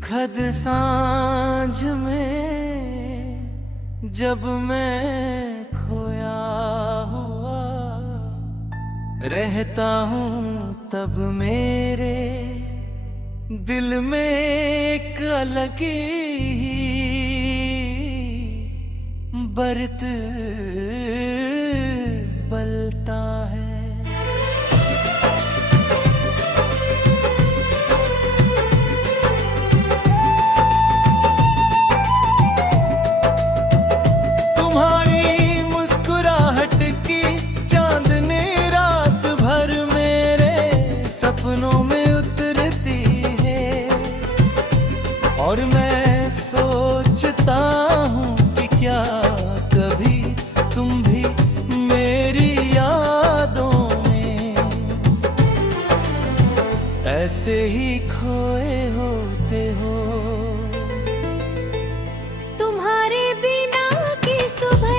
सुखद सांझ में जब मैं खोया हुआ रहता हूँ, तब मेरे दिल में एक अलग ही बर्त पलता है। सपनों में उतरती है और मैं सोचता हूँ कि क्या कभी तुम भी मेरी यादों में ऐसे ही खोए होते हो। तुम्हारे बिना की सुबह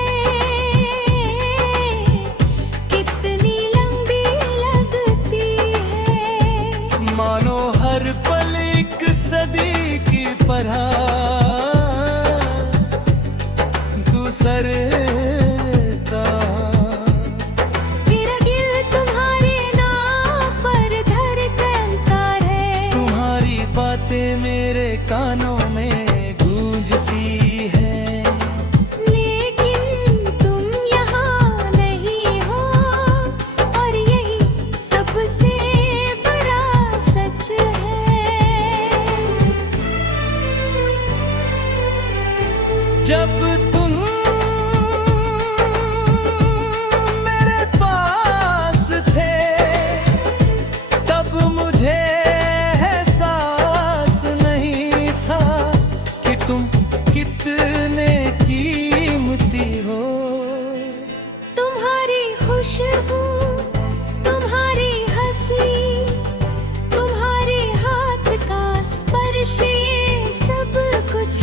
मानो हर पल एक सदी की पराह तू सरता। मेरा दिल तुम्हारे नाम पर धड़कता है। तुम्हारी बातें मेरे कानों में गूंजती है, लेकिन तुम यहाँ नहीं हो और यही सबसे जब तुम मेरे पास थे तब मुझे एहसास नहीं था कि तुम कितने कीमती हो। तुम्हारी खुशबू, तुम्हारी हंसी, तुम्हारे हाथ का स्पर्श, ये सब कुछ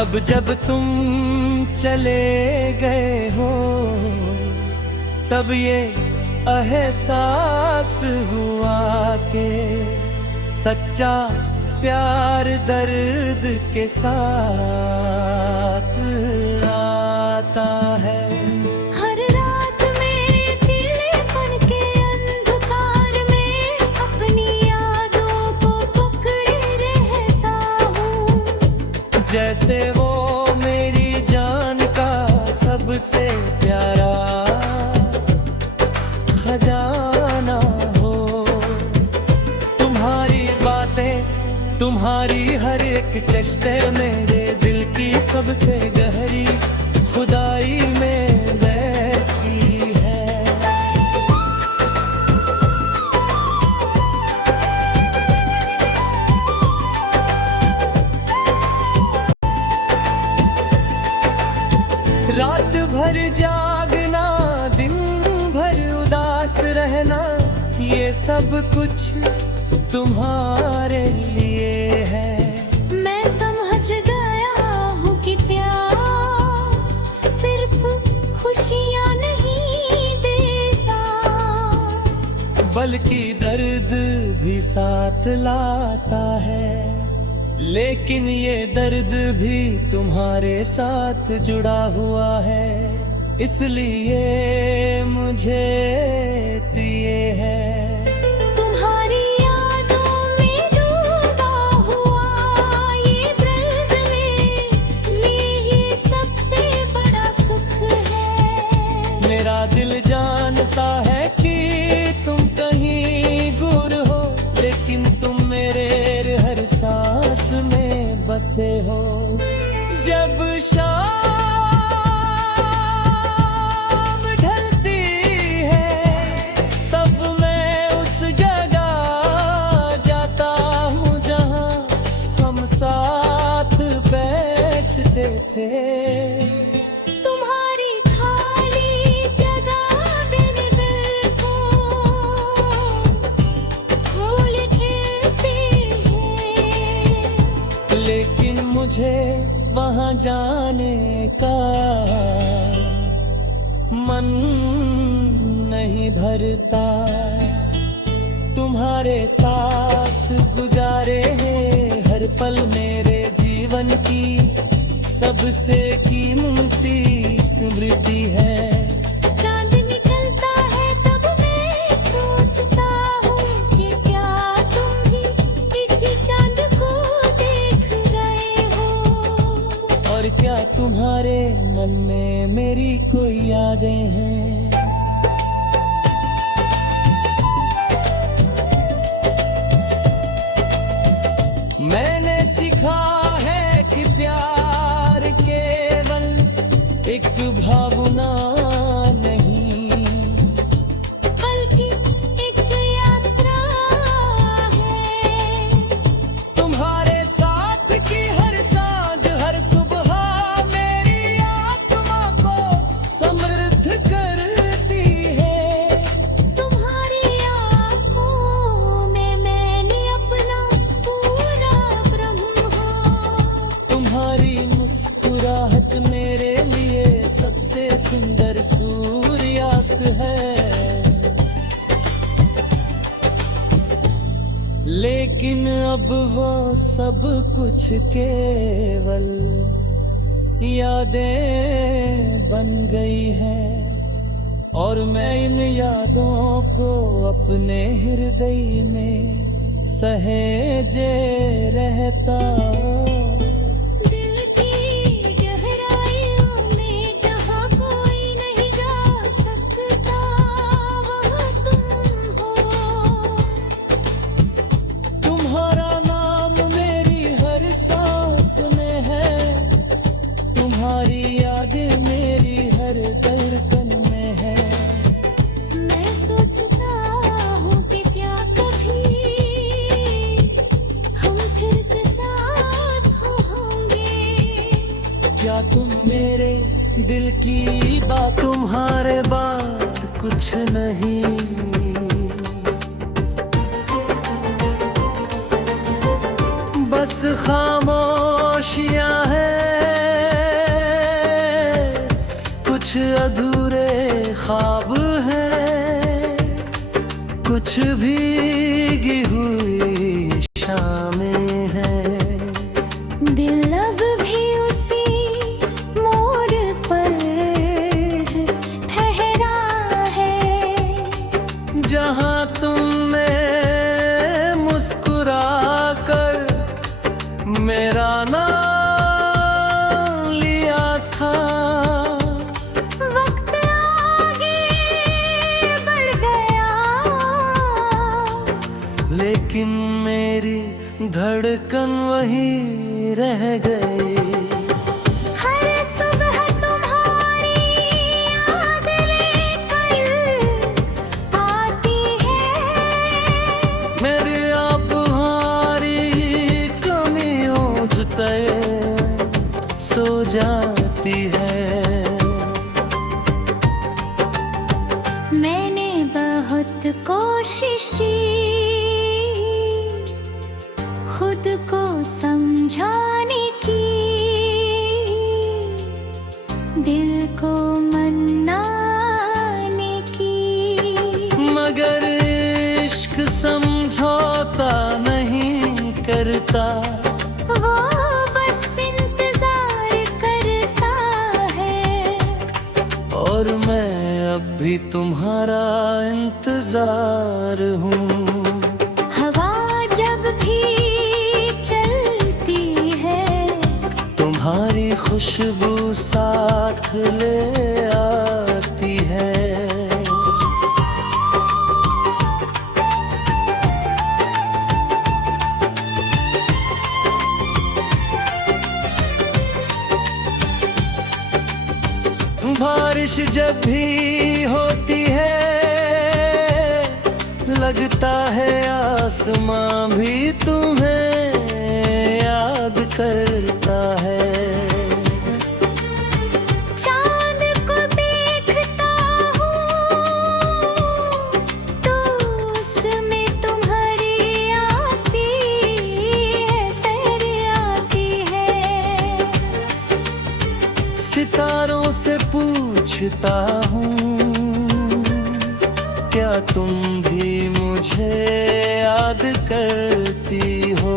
अब जब तुम चले गए हो तब ये एहसास हुआ कि सच्चा प्यार दर्द के साथ आता है। हर रात मेरे दिलपन के अंधकार में अपनी यादों को पकड़े रहता हूँ, जैसे वो मेरी जान का सबसे प्यारा खजाना हो। तुम्हारी बातें, तुम्हारी हर एक चश्ते मेरे दिल की सबसे गहरी खुदाई में बैठी है। रात भर जागना, दिन भर उदास रहना, ये सब कुछ तुम्हारे लिए है। मैं समझ गया हूँ कि प्यार सिर्फ खुशियाँ नहीं देता, बल्कि दर्द भी साथ लाता है। लेकिन ये दर्द भी तुम्हारे साथ जुड़ा हुआ है, इसलिए मुझे दिए है। तुम्हारी यादों में डूबा हुआ ये दर्द मेरे लिए ये सबसे बड़ा सुख है। मेरा दिल जानता है कि तुम कहीं दूर हो, लेकिन तुम मेरे हर सांस में बसे हो। जब शाम ढलती है तब मैं उस जगह जाता हूँ जहाँ हम साथ बैठते थे। तुम्हारी खाली जगह दिन दिल मन नहीं भरता। तुम्हारे साथ गुजारे हैं हर पल मेरे जीवन की सबसे कीमती स्मृति है। चांद निकलता है तब मैं सोचता हूँ कि क्या तुम भी इसी चांद को देख रहे हो। और क्या तुम्हारे मन में मेरी कोई यादें हैं? मैंने सीखा है कि प्यार केवल एक भावना नहीं बल्कि एक यात्रा है। तुम्हारे साथ की हर सांझ हर सुबह मेरी आत्मा को समृद्ध करती है। तुम्हारी आँखों में मैंने अपना पूरा ब्रह्म। तुम्हारी मुस्कुराहट मेरे लिए सबसे सुंदर सूर्यास्त है। लेकिन अब वो सब कुछ केवल यादें बन गई हैं और मैं इन यादों को अपने हृदय में सहेजे रहता। दिल की गहराइयों में जहाँ कोई नहीं जा सकता वहाँ तुम हो। तुम्हारा नाम मेरी हर सांस में है। तुम्हारी यादें मेरी हर धड़कन में है। मैं सोचता हूँ कि क्या कभी हम फिर से साथ होंगे। क्या तुम मेरे दिल की बात तुम्हारे बाद कुछ नहीं बस खामोशियां हैं कुछ अधूरे ख्वाब हैं कुछ भीगी हुई शामें हैं। दिल अब भी उसी मोड़ पर ठहरा है जहाँ तुमने मुस्कुरा कर मेरा नाम लिया था। वक्त आगे बढ़ गया लेकिन मेरी धड़कन वही रह गई। हर सुबह तुम्हारी याद लेकर आती है। मेरी तुम्हारी कमियों जुटे सो जाती है। मैंने बहुत कोशिश की खुद को समझाने की दिल को मनाने की मगर इश्क समझौता नहीं करता। वो बस इंतजार करता है और मैं अब भी तुम्हारा इंतजार हूँ। हवा जब भी चलती है तुम्हारी खुशबू साथ ले आती है। बारिश जब भी होती है लगता है आसमां भी तुम्हें याद करता है। चांद को देखता हूँ तो उसमें तुम्हारी आती है सैर आती है। सितारों से पूछता सोचता हूँ, क्या तुम भी मुझे याद करती हो?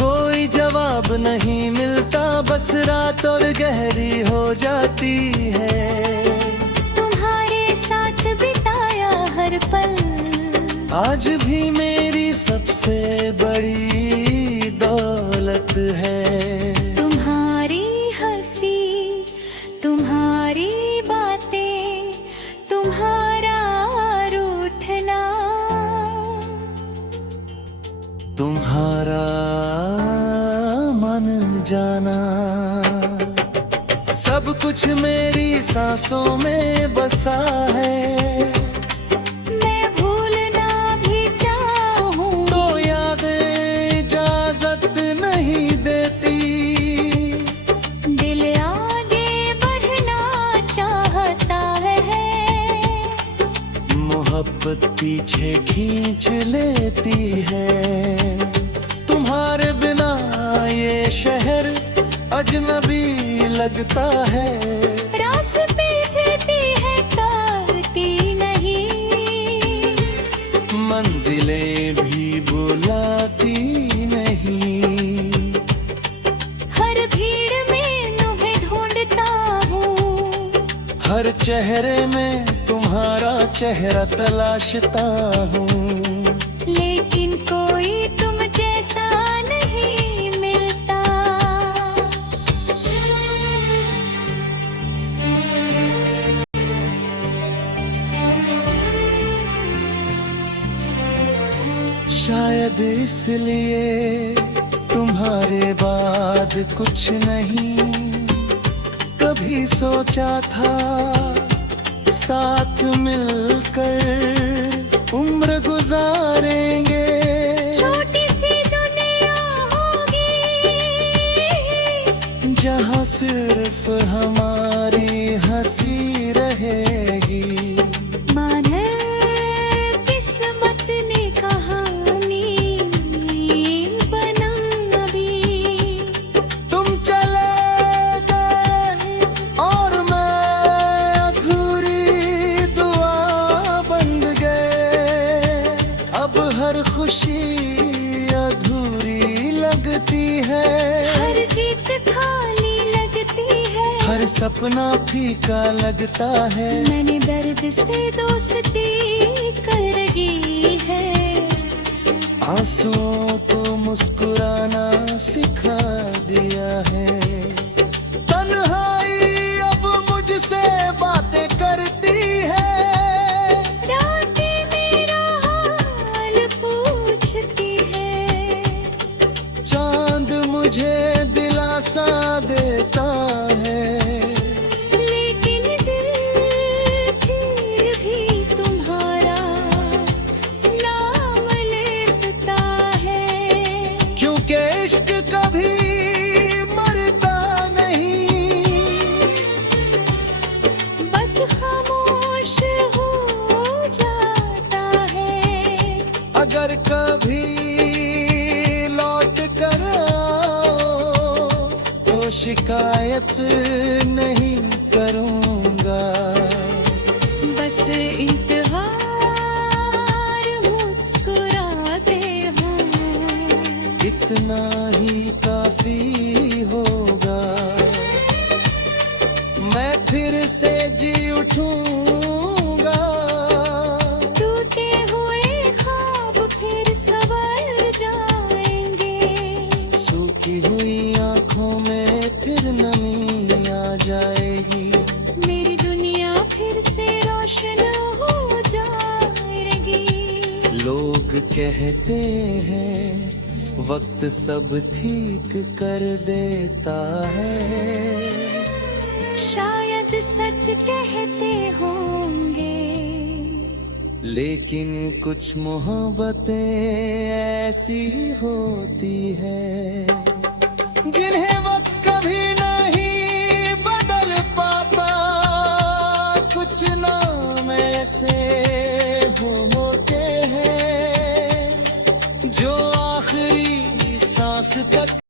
कोई जवाब नहीं मिलता, बस रात और गहरी हो जाती है। तुम्हारे साथ बिताया हर पल आज भी मेरी सबसे बड़ी दौलत है। तुम्हारी हंसी, तुम्हारी बातें, तुम्हारा रूठना, तुम्हारा मन जाना, सब कुछ मेरी सांसों में बसा है। मैं भूलना भी चाहूं तो यादें इजाजत नहीं देती, दिल आगे बढ़ना चाहता है। मोहब्बत पीछे खींच लेती है। तुम्हारे बिना ये शहर अजनबी लगता है। रास्ते फिरती है काटी नहीं, मंजिलें भी बुलाती नहीं। हर भीड़ में तुम्हें ढूंढता हूँ, हर चेहरे में तुम्हारा चेहरा तलाशता हूँ। लेकिन कोई तुम जैसा नहीं मिलता। शायद इसलिए तुम्हारे बाद कुछ नहीं कभी सोचा था, साथ मिलकर उम्र गुजारेंगे। छोटी सी दुनिया होगी जहाँ सिर्फ हमारी हंसी रहेगी। माने किस्मत ने कहानी बना अभी। तुम चले गए और मैं अधूरी दुआ बन गए। अब हर खुशी अधूरी लगती है, हर जीत खाली लगती है, हर सपना फीका लगता है। मैंने दर्द से दोस्ती कर ली है। आंसुओं को मुस्कुराना सिखा दिया है। तन्हाई अब मुझसे बातें करती है। रातें मेरा हाल पूछती है, चांद मुझे दिलासा देता है। लेकिन दिल फिर भी तुम्हारा नाम लेता है। क्योंकि इश्क कभी मरता नहीं, बस खामोश हो जाता है। अगर कभी लौट कर आओ तो शिकायत नहीं करूँगा। बस इंतजार मुस्कुराते हो, इतना ही काफी होगा। मैं फिर से जी उठूंगा। टूटे हुए ख्वाब फिर संवर जाएंगे। सूखी हुई आंखों में फिर नमी आ जाएगी। मेरी दुनिया फिर से रोशन हो जाएगी। लोग कहते हैं वक्त सब ठीक कर देता है। शायद सच कहते होंगे, लेकिन कुछ मोहब्बतें ऐसी होती है जिन्हें वक्त कभी नहीं बदल पाता। कुछ नाम ऐसे